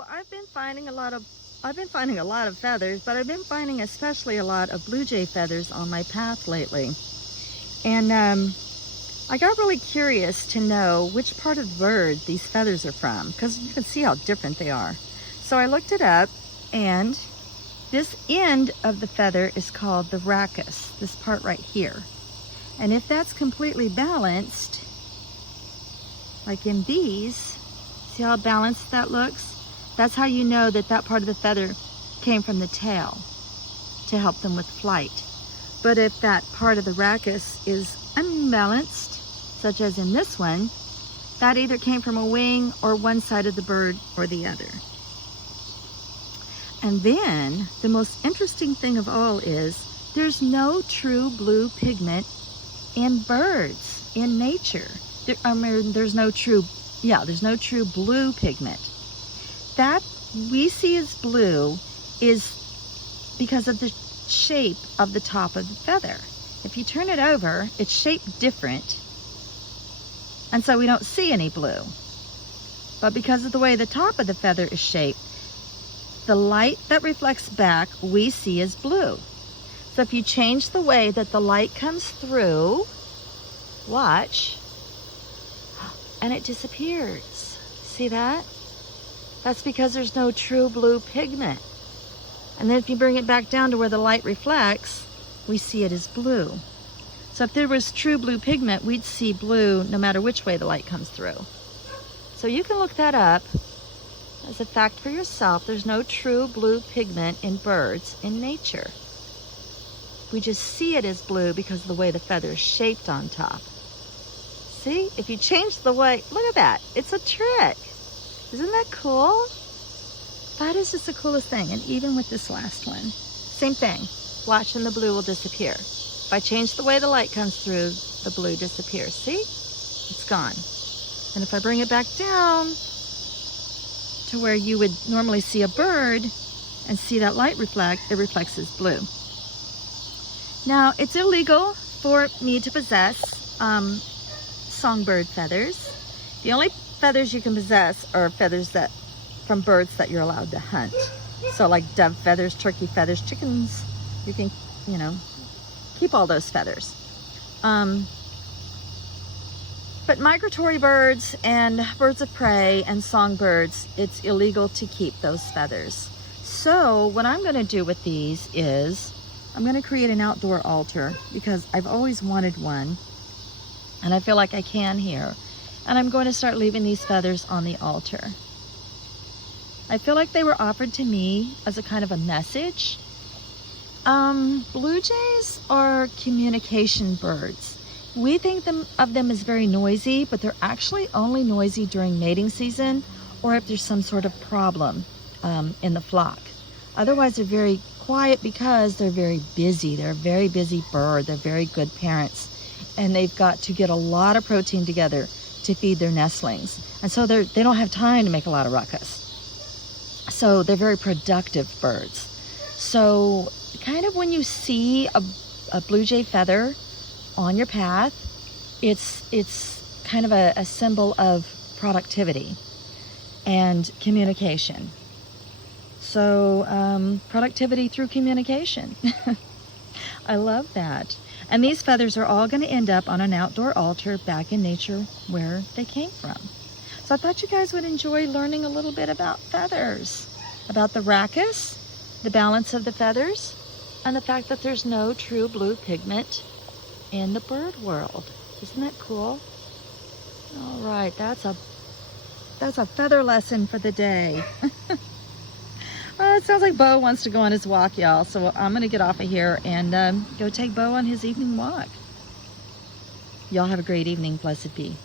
So I've been finding a lot of feathers, but I've been finding especially a lot of blue jay feathers on my path lately. And I got really curious to know which part of the bird these feathers are from, because you can see how different they are. So I looked it up, and this end of the feather is called the rachis, this part right here. And if that's completely balanced, like in these, see how balanced that looks? That's how you know that that part of the feather came from the tail to help them with flight. But if that part of the rachis is unbalanced, such as in this one, that either came from a wing or one side of the bird or the other. And then the most interesting thing of all is there's no true blue pigment in birds, in nature. There's no true blue pigment. That we see as blue is because of the shape of the top of the feather. If you turn it over, it's shaped different, and so we don't see any blue. But because of the way the top of the feather is shaped, the light that reflects back we see as blue. So if you change the way that the light comes through, watch, and it disappears. See that? That's because there's no true blue pigment. And then if you bring it back down to where the light reflects, we see it as blue. So if there was true blue pigment, we'd see blue no matter which way the light comes through. So you can look that up as a fact for yourself. There's no true blue pigment in birds in nature. We just see it as blue because of the way the feather is shaped on top. See, if you change the way, look at that, it's a trick. Isn't that cool? That is just the coolest thing. And even with this last one, same thing. Watch, and the blue will disappear. If I change the way the light comes through, the blue disappears. See? It's gone. And if I bring it back down to where you would normally see a bird and see that light reflect, it reflects as blue. Now, it's illegal for me to possess songbird feathers. The only feathers you can possess are feathers that from birds that you're allowed to hunt. So like dove feathers, turkey feathers, chickens, you can, keep all those feathers. But migratory birds and birds of prey and songbirds, it's illegal to keep those feathers. So what I'm going to do with these is I'm going to create an outdoor altar, because I've always wanted one, and I feel like I can here. And I'm going to start leaving these feathers on the altar. I feel like they were offered to me as a kind of a message. Blue jays are communication birds. We think of them as very noisy, but they're actually only noisy during mating season or if there's some sort of problem in the flock. Otherwise, they're very quiet because they're very busy. They're a very busy bird. They're very good parents. And they've got to get a lot of protein together to feed their nestlings. And so they don't have time to make a lot of ruckus. So they're very productive birds. So kind of when you see a blue jay feather on your path, it's kind of a symbol of productivity and communication. So productivity through communication. I love that. And these feathers are all going to end up on an outdoor altar back in nature where they came from. So I thought you guys would enjoy learning a little bit about feathers, about the rachis, the balance of the feathers, and the fact that there's no true blue pigment in the bird world. Isn't that cool? All right, that's a feather lesson for the day. Well, it sounds like Bo wants to go on his walk, y'all. So I'm going to get off of here and go take Bo on his evening walk. Y'all have a great evening. Blessed be.